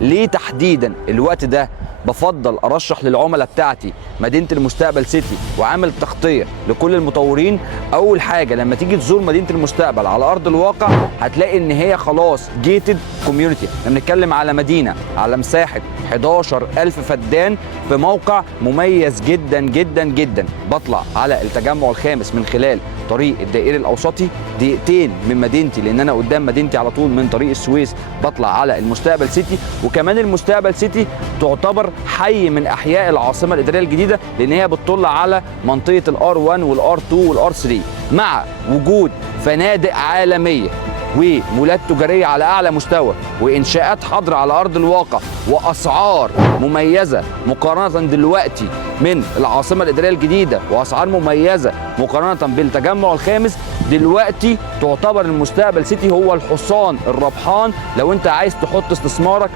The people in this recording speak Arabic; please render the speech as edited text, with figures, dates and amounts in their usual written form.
ليه تحديدا الوقت ده بفضل ارشح للعملاء بتاعتي مدينه المستقبل سيتي وعامل تغطيه لكل المطورين؟ اول حاجه لما تيجي تزور مدينه المستقبل على ارض الواقع هتلاقي ان هي خلاص جيتد كوميونتي. احنا بنتكلم على مدينه على مساحه 11,000 فدان في موقع مميز جدا جدا جدا. بطلع على التجمع الخامس من خلال طريق الدائري الاوسطي، دقيقتين من مدينتي لان انا قدام مدينتي على طول من طريق السويس. بطلع على المستقبل سيتي، وكمان المستقبل سيتي تعتبر حي من احياء العاصمه الاداريه الجديده لان هي بتطل على منطقه الR1 والR2 والR3 مع وجود فنادق عالميه ومولات تجاريه على اعلى مستوى وانشاءات حاضره على ارض الواقع واسعار مميزه مقارنه دلوقتي من العاصمه الاداريه الجديده، واسعار مميزه مقارنه بالتجمع الخامس. دلوقتي تعتبر المستقبل سيتي هو الحصان الربحان لو انت عايز تحط استثمارك